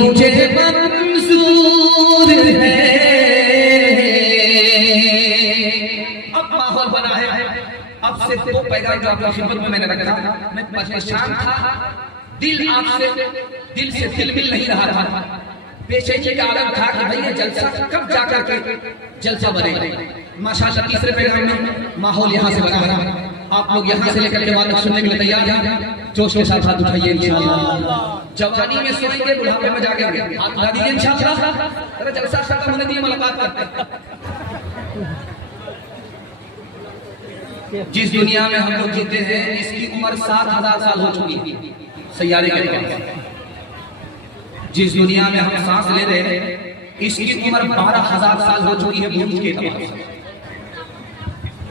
मुझे मंजूर है। अब माहौल बना है, अब से तो पैगाम जो आपकी खिदमत में मैंने रखा, मैं परेशान था, दिल से दिल मिल नहीं रहा था, बेचैनी का आलम था कि भाई ये जलसा कब जाकर के जलसा बनेगा। माशाअल्लाह तीसरे पैगाम में माहौल यहाँ से बना है, आप लोग यहाँ से लेकर के बात सुनने के लिए तैयार हैं? जोश के साथ हाथ उठाइए इंशाअल्लाह। जवानी में सोएंगे, बुढ़ापे में जागेंगे, हाथ उठा दीजिए इंशाअल्लाह। अरे जलसा खत्म होने दिए, मुलाकात करते हैं। जिस दुनिया में हम लोग जीते हैं इसकी उम्र 7000 साल हो चुकी है सैयारे के पास। जिस दुनिया में हम सांस ले रहे हैं इसकी उम्र 12000 साल हो चुकी है भूमि के तबाह से।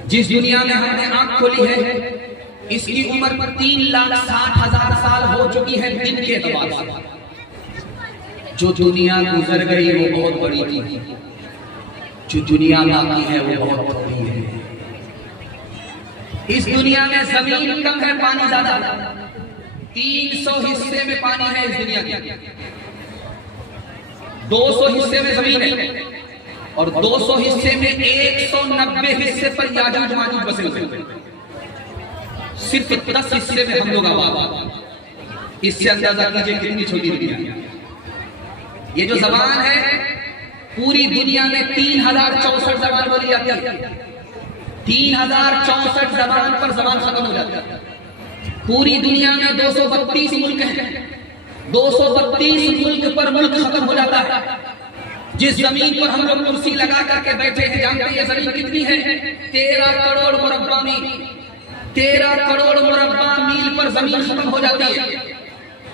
जिस दुनिया में हमने आंख खोली है इसकी उम्र 3,60,000 साल हो चुकी है दिन के तबाह से। जो दुनिया गुजर गई वो बहुत बड़ी थी, जो दुनिया बाकी है वो बहुत थोड़ी है। इस दुनिया में जमीन कम है, पानी ज्यादा। 300 हिस्से में पानी है इस दुनिया के, 200 हिस्से में जमीन है और 200 हिस्से में 190 हिस्से पर याजूज माजूज बसे हुए हैं। सिर्फ 10 हिस्से में हम लोग आबाद। इससे अंदाजा कीजिए कितनी छोटी दुनिया। ये जो जबान है पूरी दुनिया में 3064 जबान बोली जाती है। 3064 जबान पर जबान खत्म हो जाती है। पूरी दुनिया में 232 मुल्क हैं, 232 मुल्क पर मुल्क खत्म हो जाता है। जिस जमीन पर हम लोग कुर्सी लगा करके बैठे हैं, जानते हैं ये जमीन कितनी है? 13 करोड़ मुरब्बा मील। 13 करोड़ मुरब्बा मील पर जमीन खत्म हो जाती है।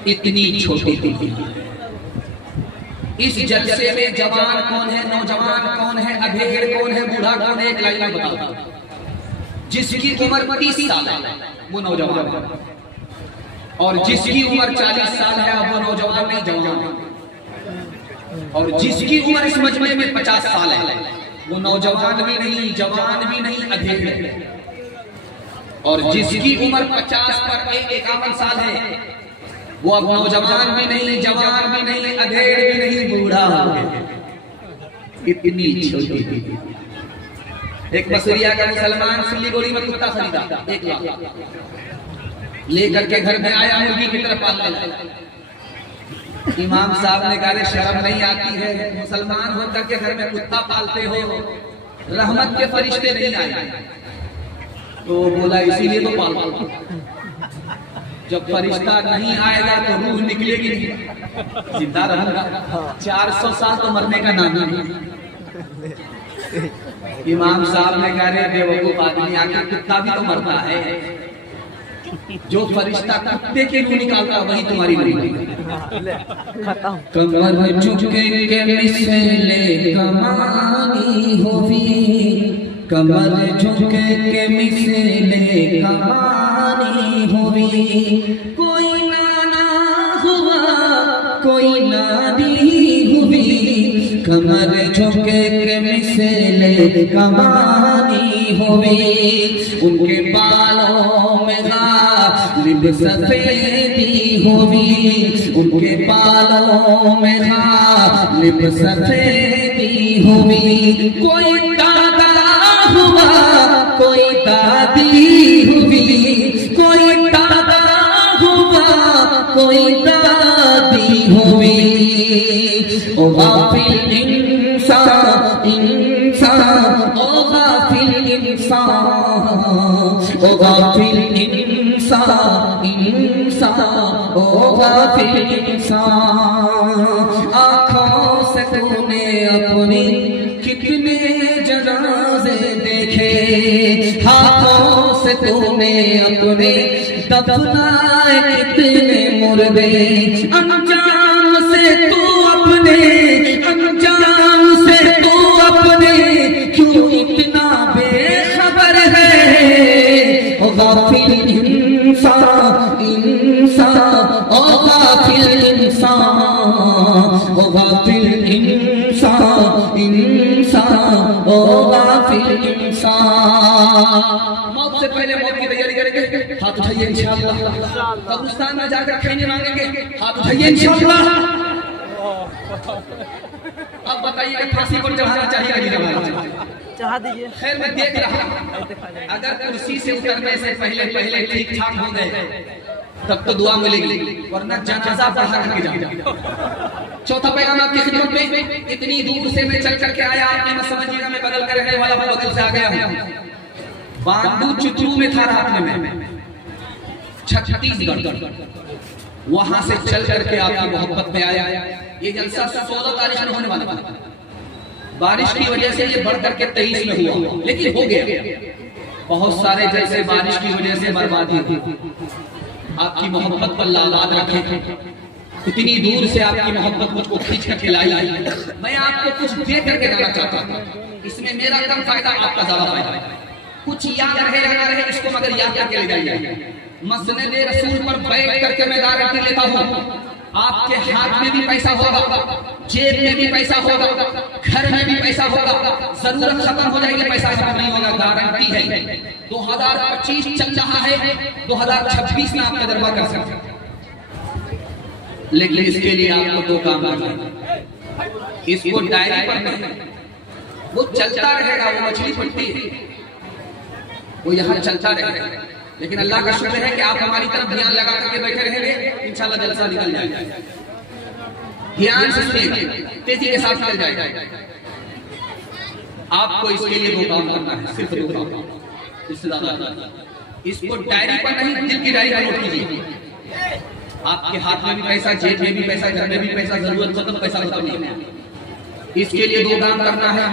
इतनी छोटी थी। इस जलसे में जवान कौन है, नौजवान कौन है, अधेड़ कौन है, बूढ़ा कौन है? एक लाइन में बताओ। जिसकी उम्र 30 साल है वो नौजवान है, और जिसकी उम्र 40 साल है अब वो नौजवान नहीं जवान है, और जिसकी उम्र इस मजमे में 50 साल है वो नौजवान भी नहीं, जवान भी नहीं, अधेड़ है, और जिसकी उम्र 50 पर 51 साल है वो अब नौजवान भी नहीं, जवान भी नहीं, अधेड़ भी नहीं, बूढ़ा हो गया। इतनी छोटी थी। एक बसरिया का मुसलमान सिलीगुड़ी में कुत्ता खरीदा 1 लाख, लेकर के घर में आया, मुर्गी की तरफ पालने लगा। इमाम साहब ने कहा शर्म नहीं आती है, मुसलमान होकर के घर में कुत्ता पालते हो, रहमत के फरिश्ते नहीं आए? तो बोला इसीलिए तो पालता हूं, जब फरिश्ता नहीं आएगा तो रूह निकलेगी नहीं, जिंदा रहूंगा। 400 साल तो मरने का नाम नहीं। इमाम साहब ने कहा बेवकूफ आदमी, आके कुत्ता भी तो मरता है। जो फरिश्ता कुत्ते के रूह निकालता वही तुम्हारी नहीं। कमर झुके के मिसले कमानी होवी, कमर झुके के मिसले कमानी होवी। कोई नाना हुआ कोई नानी हुई, कमर झुके के मिसले कमानी होवी। उनके बालों में गालिब सफेदी होवी, उनके बालों में गालिब सफेदी होवी। कोई दादा हुआ कोई दादी हुई, कोई दादा हुआ कोई दादी हुई। ओ गाफिल इंसान इंसान, ओ गाफिल इंसान, ओ गाफिल इंसान इंसान, ओ गाफिल इंसान। आँखों से तूने अपनी कितने जनाजे देखे, हाथों से तूने अपने दफनाए कितने मुर्दे। अंजाम से तू अपने, अंजाम से तू अपने क्यों इतना बेखबर है? ओ गाफिल इंसान इंसान, ओ गाफिल इंसान, ओ गाफिल इंसान इंसान, ओ गाफिल इंसान। मौत से पहले मौत की तैयारी करेंगे, हाथ उठाइए इंशाअल्लाह। कब्रिस्तान में जाकर खैनी मांगेंगे, हाथ उठाइए इंशाअल्लाह। अब बताइए कि फांसी पर चढ़ाना चाहिए कि नहीं चढ़ाना चाहिए? चढ़ा दीजिए। खैर मैं देख रहा हूं, अगर कुर्सी से उतरने से पहले पहले ठीक ठाक हो गए तब तो दुआ मिलेगी, वरना जनाजा पढ़ा करके जाओ। चौथा पैगाम आपकी खिदमत में, इतनी दूर से मैं चल करके आया, आपने मत समझिएगा मैं बदल कर रहने वाला बदल से आ गया हूं। बांदू चित्रू में था रात में, छत्तीसगढ़, वहां से चल करके आपकी मोहब्बत में आया। ये जलसा 16 तारीख में होने वाला था, बारिश की वजह से ये बढ़ करके 23 में हुआ, लेकिन हो गया। बहुत सारे जलसे बारिश की वजह से बर्बादी हुई। आपकी मोहब्बत पर लालाद रखे, इतनी दूर से आपकी मोहब्बत मुझको खींच करके लाई। मैं आपको कुछ दे करके जाना चाहता हूँ, इसमें मेरा कम फायदा, आपका ज्यादा फायदा। कुछ याद रहे या ना रहे, इसको मगर याद करके ले जाइए। मसनद रसूल पर बैठ करके मैं गारंटी लेता हूँ, आपके हाथ में भी पैसा होगा, जेब में भी पैसा होगा, घर में भी पैसा होगा। जरूरत खत्म हो जाएगी, पैसा खत्म नहीं होगा, गारंटी है। 2025 चल रहा है, 2026 में आप तजर्बा कर सकते हैं, लेकिन इसके लिए आपको 2 काम करना है। इसको डायरी पर नहीं, वो चलता रहेगा, वो मछली पड़ती है, वो यहाँ चलता रहेगा। लेकिन अल्लाह का शुक्र है कि आप हमारी तरफ ध्यान लगा करके बैठे रहेंगे, इंशाल्लाह जलसा निकल जाएगा। ध्यान से सुनिए, तेजी के साथ निकल जाएगा। आपको इसके लिए 2 काम करना है, सिर्फ 2 काम, इससे ज्यादा। इसको डायरी पर नहीं, दिल की डायरी पर नोट कीजिए। आपके हाथ में भी पैसा, जेब में भी पैसा, घर में भी पैसा, जरूरत खत्म, पैसा खत्म नहीं है। इसके लिए 2 काम करना है।